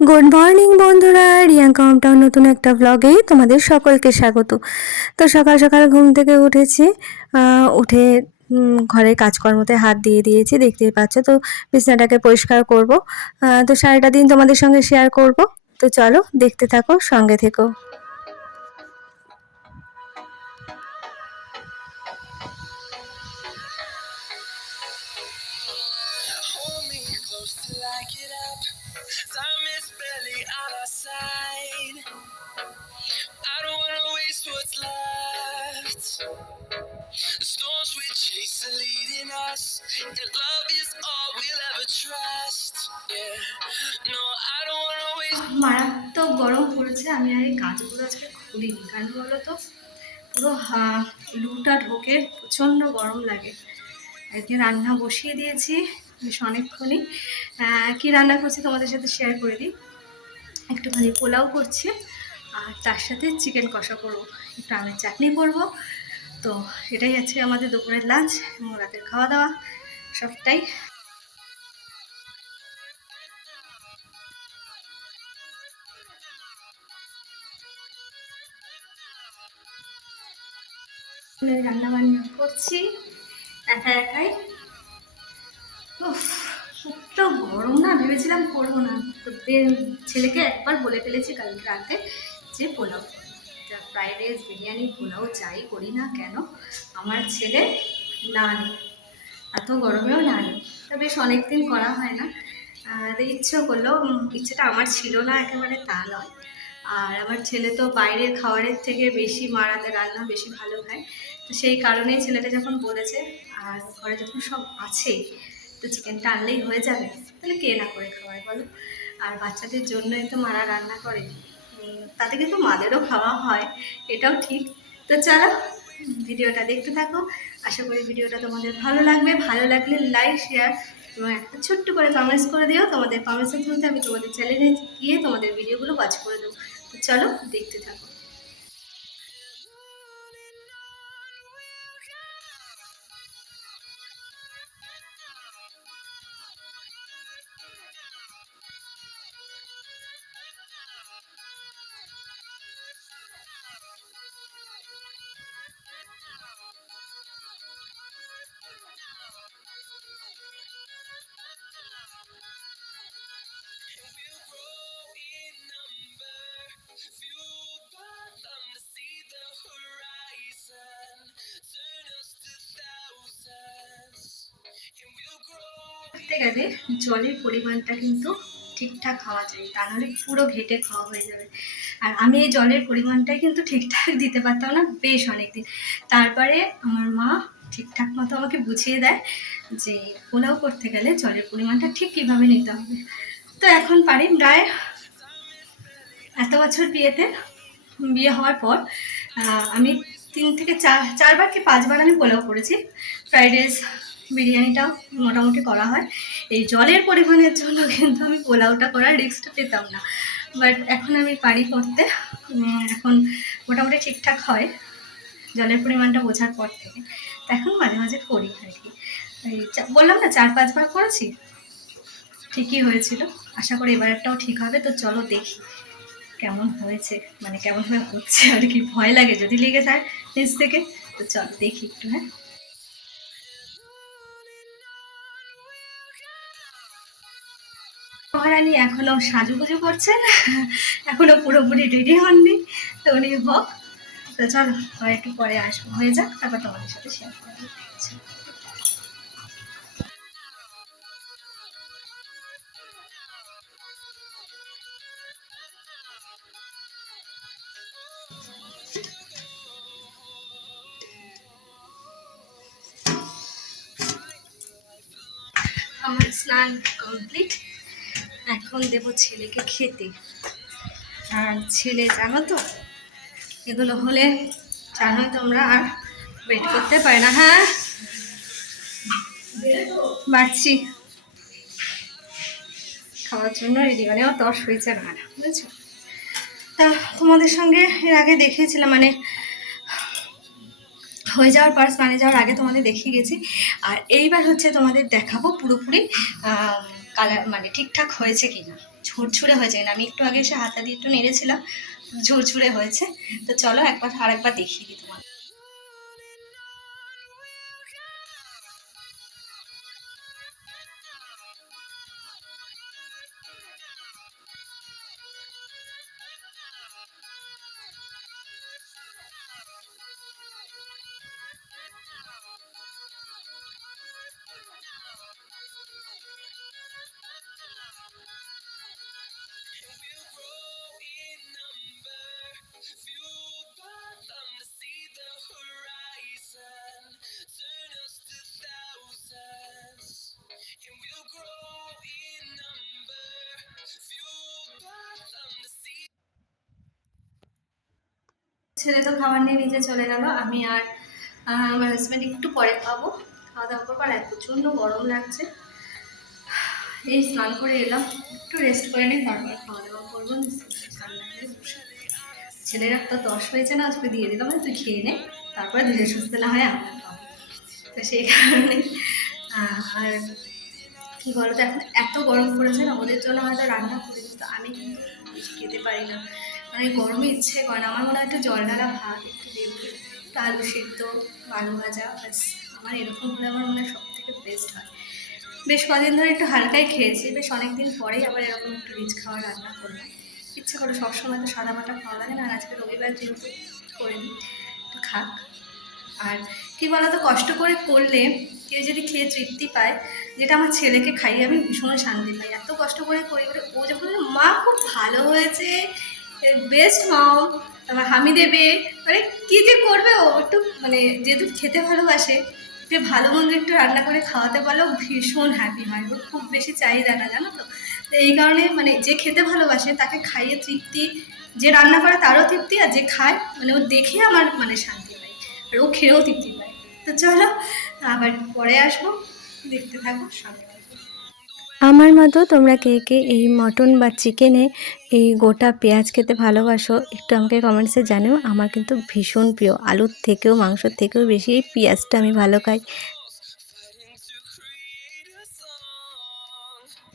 Good morning বন্ধুরা, Riyanka hometown নতুন একটা ব্লগে তোমাদের সকলকে স্বাগত। তো সকাল সকাল ঘুম থেকে উঠেছি, উঠে ঘরের কাজকর্মতে হাত দিয়ে দিয়েছি, দেখতেই পাচ্ছ। তো বিছানাটাকে পরিষ্কার করব, তো সারাটা দিন তোমাদের সঙ্গে শেয়ার করব। তো চলো দেখতে থাকো, সঙ্গে থেকো। Hold me close till I get up. Time is barely on our side. I don't wanna waste what's left. The storms we chase are leading us, and love is all we'll ever trust. Yeah, no, I don't wanna waste. মারাত্মক গরম পড়েছে। আমি আর এই কাজগুলো আজকে খুলিনি, কারণ বলো তো পুরো লুটা ঢোকে, প্রচণ্ড গরম লাগে। আজকে রান্না বসিয়ে দিয়েছি বেশ অনেকক্ষণই। কী রান্না করছি তোমাদের সাথে শেয়ার করে দিই। একটুখানি পোলাও করছি, আর তার সাথে চিকেন কষা করবো, একটু আমের চাটনি করবো। তো এটাই আজকে আমাদের দুপুরের লাঞ্চ এবং রাতের খাওয়া দাওয়া সবটাই। রান্না বান্না করছি একা একাই। তো গরম না, ভেবেছিলাম করবো না, তো ছেলেকে একবার বলে ফেলেছি কালকে রাতে যে পোলাও, ফ্রাইড রাইস, বিরিয়ানি, পোলাও যাই করি না কেন আমার ছেলে না নেই, এত গরমেও না নেই। তা বেশ অনেকদিন করা হয় না, ইচ্ছে করলো। ইচ্ছেটা আমার ছিল না একেবারে তা নয়, আর আমার ছেলে তো বাইরের খাবারের থেকে বেশি মারাতে রান্না বেশি ভালো খায়। তো সেই কারণেই ছেলেটা যখন বলেছে, আর ঘরে যখন সব আছেই, তো চিকেনটা আনলেই হয়ে যাবে, তাহলে কে না করে খাওয়ায় বলো। আর বাচ্চাদের জন্যই তো মারা রান্না করে, তাতে কিন্তু মাদেরও খাওয়া হয়, এটাও ঠিক। তো চলো ভিডিওটা দেখতে থাকো, আশা করি ভিডিওটা তোমাদের ভালো লাগবে। ভালো লাগলে লাইক, শেয়ার এবং একটা ছোট্ট করে কমেন্টস করে দিও। তোমাদের কমেন্টসের থ্রুতে আমি তোমাদের চ্যানেলে গিয়ে তোমাদের ভিডিওগুলো ওয়াচ করে দেবো। তো চলো দেখতে থাকো। করতে গেলে জলের পরিমাণটা কিন্তু ঠিকঠাক খাওয়া যায়, তা নাহলে পুরো ঘেটে খাওয়া হয়ে যাবে। আর আমি এই জলের পরিমাণটাই কিন্তু ঠিকঠাক দিতে পারতাম না বেশ অনেকদিন। তারপরে আমার মা ঠিকঠাক মতো আমাকে বুঝিয়ে দেয় যে পোলাও করতে গেলে জলের পরিমাণটা ঠিক কীভাবে নিতে হবে। তো এখন পারি। প্রায় এত বছর বিয়ে হওয়ার পর আমি 3 থেকে 4বার কি 5বার আমি পোলাও করেছি। ফ্রাইড রাইস, বিরিয়ানিটাও মোটামুটি করা হয়। এই জলের পরিমাণের জন্য কিন্তু আমি পোলাওটা করার রিস্কটা পেতাম না, বাট এখন আমি পারি করতে। এখন মোটামুটি ঠিকঠাক হয় জলের পরিমাণটা বোঝার পর থেকে। তো এখন মাঝে মাঝে করি আর কি। বললাম না 4-5বার করেছি, ঠিকই হয়েছিল। আশা করি এবারটাও ঠিক হবে। তো চলো দেখি কেমন হয়েছে, মানে কেমনভাবে হচ্ছে আর কি। ভয় লাগে যদি লেগে যায় নিচ থেকে। তো চলো দেখি একটু। হ্যাঁ, মহারানী এখনো সাজুগুজু করছেন, এখনো পুরোপুরি রেডি হননি। তো উনি হোক, তো চলো একটু পরে আসবো, হয়ে যাক, তারপর তোমাদের সাথে শেয়ার করবো। আমার স্নান কমপ্লিট, এখন দেবো ছেলেকে খেতে। আর ছেলে জানো তো, এগুলো হলে জানোই তোমরা, আর ওয়েট করতে পারে না। হ্যাঁ বাড়ছি, খাওয়ার জন্য রেডি, মানে ও তস হয়েছে না, বুঝেছো। তা তোমাদের সঙ্গে এর আগে দেখিয়েছিলাম, মানে হয়ে যাওয়ার পর স্নানে যাওয়ার আগে তোমাদের দেখিয়ে গেছি। আর এইবার হচ্ছে তোমাদের দেখাবো পুরোপুরি কালার, মানে ঠিকঠাক হয়েছে কিনা। ঝুরঝুরে হয়েছে কিনা। আমি একটু আগে এসে হাতা দিয়ে একটু নেড়েছিলাম, ঝুরঝুরে হয়েছে। তো চলো আরেকবার দেখিয়ে দিই তোমার। ছেলে তো খাবার নিয়ে নিচে চলে গেল, আমি আর আমার হাজব্যান্ড একটু পরে খাবো। খাওয়া দাওয়া করবো, আর প্রচণ্ড গরম লাগছে। এই স্নান করে এলাম, একটু রেস্ট করে নিই, তারপর খাওয়া দাওয়া করবো। ছেলের একটা 10 হয়েছে না, আজকে দিয়ে দিলাম, তুই খেয়ে নে, তারপরে ধীরে সুস্থে না হয় আমরা খাবো। তো সেই কারণে আর কি বলতো, এখন এত গরম পড়েছে না, ওদের জন্য হয়তো রান্না করে দিত, আমি কিন্তু বেশি খেতে পারি না, মানে গরমে ইচ্ছে করে না। আমার মনে হয় একটু জল ঢালা ভাত, একটু লেবু, একটু আলু সিদ্ধ, আলু ভাজা, ব্যাস আমার এরকম হলে আমার মনে হয় সব থেকে বেস্ট হয়। বেশ কদিন ধরে একটু হালকাই খেয়েছি, বেশ অনেকদিন পরেই আবার এরকম একটু রিচ খাওয়ার রান্না করলাম। ইচ্ছে করে সবসময় তো সাদা মাটা খাওয়া লাগে না, আর আজকে রবিবার যেহেতু করে দিই, একটু খাক। আর কি বলতো, কষ্ট করে করলে কেউ যদি খেয়ে তৃপ্তি পায়, যেটা আমার ছেলেকে খাইয়ে আমি ভীষণ শান্তি পাই। এত কষ্ট করে করি, ও যখন মা খুব ভালো হয়েছে, বেস্ট মাও, আমার হামি দেবে, মানে কী যে করবে ও, একটু মানে যেহেতু খেতে ভালোবাসে, যে ভালো মন্দ একটু রান্না করে খাওয়াতে পারলেও ভীষণ হ্যাপি হয়। ওর খুব বেশি চাহিদা না, জানো তো। তো এই কারণে মানে যে খেতে ভালোবাসে তাকে খাইয়ে তৃপ্তি, যে রান্না করে তারও তৃপ্তি, আর যে খায় মানে ও দেখে আমার মানে শান্তি পায়, আর ও খেয়েও তৃপ্তি পায়। তো চলো আবার পরে আসবো, দেখতে থাকো, সঙ্গে থাকো। আমার মতো তোমরা কে কে এই মটন বা চিকেনে এই গোটা পেঁয়াজ খেতে ভালোবাসো একটু আমাকে কমেন্টসে জানিও। আমার কিন্তু ভীষণ প্রিয়, আলুর থেকেও মাংসর থেকেও বেশি এই পেঁয়াজটা আমি ভালো খাই।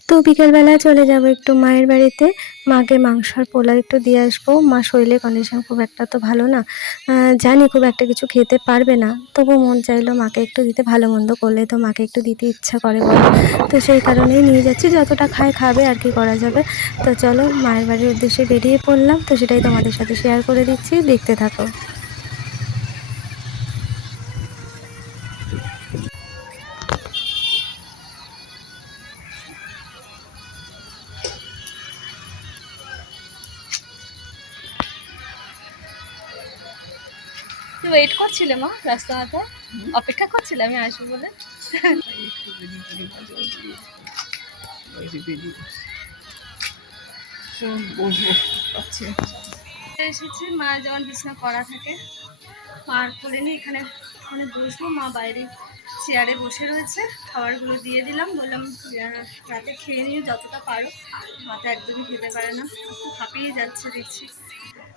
তো বিকেলবেলা চলে যাব একটু মায়ের বাড়িতে, মাকে মাংস আর পোলাও একটু দিয়ে আসবো। মা শরীরের কন্ডিশন খুব একটা তো ভালো না, জানি খুব একটা কিছু খেতে পারবে না, তবু মন চাইলো মাকে একটু দিতে, ভালো মন্দ করলে তো মাকে একটু দিতে ইচ্ছা করে বলো। তো সেই কারণেই নিয়ে যাচ্ছি, যতটা খাবে আর কি করা যাবে। তো চলো মায়ের বাড়ির উদ্দেশ্যে বেরিয়ে পড়লাম, তো সেটাই তোমাদের সাথে শেয়ার করে দিচ্ছি, দেখতে থাকো। তুই ওয়েট করছিলে মা রাস্তাতে, অপেক্ষা করছিলে আমি আসবো বলে? এসেছি, মা যেমন বিছানা করা থাকে মার করে নিই, এখানে ওখানে বসবো। মা বাইরে চেয়ারে বসে রয়েছে, খাবারগুলো দিয়ে দিলাম, বললাম রাতে খেয়ে নিয়ে যতটা পারো। মাথা একদমই খেতে পারে না, একটু হাঁপিয়ে যাচ্ছে দেখছি।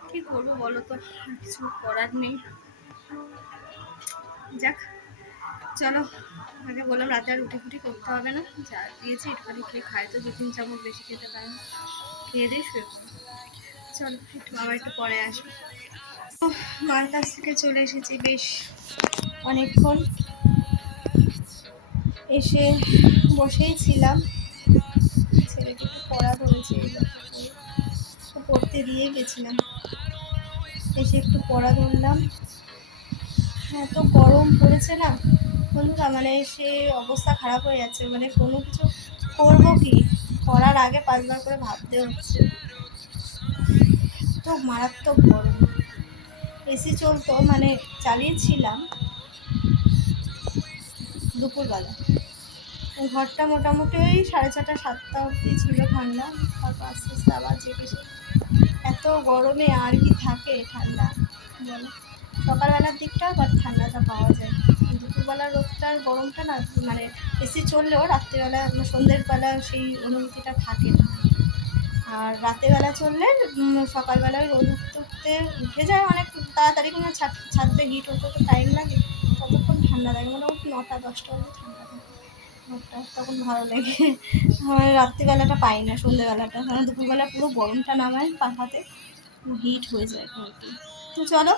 কী করবো বলো তো, কিছু করার নেই। যাক চলো, আগে বললাম রাতে আর রুটি ফুটি করতে হবে না, যা দিয়েছি একটুখানি খেয়ে খায়, তো 2-3 চামচ বেশি খেতে পারে না, খেয়ে দিয়ে শুয়ে পড়ো। চলো একটু আবার একটু পরে আসবো। মার কাছ থেকে চলে এসেছি বেশ অনেকক্ষণ, এসে বসেই ছিলাম, ছেলেকে একটু পড়া ধরেছে, পড়তে দিয়ে গেছিলাম, এসে একটু পড়া ধরলাম। এত গরম পড়েছে না বন্ধুরা, মানে সে অবস্থা খারাপ হয়ে যাচ্ছে, মানে কোনো কিছু করবো কি, করার আগে 5বার করে ভাবতে হচ্ছে, তো মারাত্মক গরম। এসি চলতো, মানে চালিয়েছিলাম দুপুরবেলা, ঘরটা মোটামুটি ওই 6:30-7টা অবধি ছিল ঠান্ডা, তারপর আস্তে আস্তে আবার জেগে। এত গরমে আর কি থাকে ঠান্ডা বলো, সকালবেলার দিকটা বাট ঠান্ডাটা পাওয়া যায়, দুপুরবেলার রোদটার গরমটা না, মানে এসি চললেও রাত্রিবেলা সন্ধ্যের বেলা সেই অনুভূতিটা থাকে না। আর রাতেরবেলা চললে সকালবেলায় রোদ উঠতে উঠতে উঠে যায় অনেক তাড়াতাড়ি, কোনো ছাদে হিট হতে তো টাইম লাগে, ততক্ষণ ঠান্ডা লাগে, মোটামুটি 9টা-10টা অবধি ঠান্ডা থাকে। ঘরটা তখন ভালো লাগে। আমার রাত্রিবেলাটা পাই না, সন্ধ্যেবেলাটা, কারণ দুপুরবেলা পুরো গরমটা নামায় পাখাতে, হিট হয়ে যায় ঘরটি। তো চলো,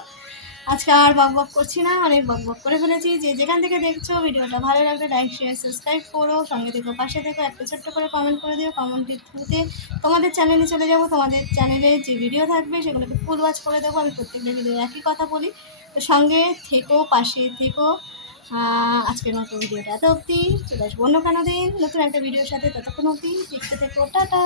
আজকে আর বক বক করছি না, অনেক বক বক করে ফেলেছি। যে যেখান থেকে দেখছো ভিডিওটা ভালো লাগলে লাইক শেয়ার সাবস্ক্রাইব করো, সঙ্গে থেকো, পাশে থেকো, একটা ছোট্ট করে কমেন্ট করে দিও। কমেন্টের থ্রুতে তোমাদের চ্যানেলে চলে যাবো, তোমাদের চ্যানেলে যে ভিডিও থাকবে সেগুলোকে ফুল ওয়াচ করে দেবো। আমি প্রত্যেকটা ভিডিও একই কথা বলি, তো সঙ্গে থেকো, পাশে থেকো। আজকের মতো ভিডিওটা এত অবধি, চলে আসবো অন্য কোনো দিন নতুন একটা ভিডিওর সাথে। ততক্ষণ অবধি দেখতে থেকো, টাটা।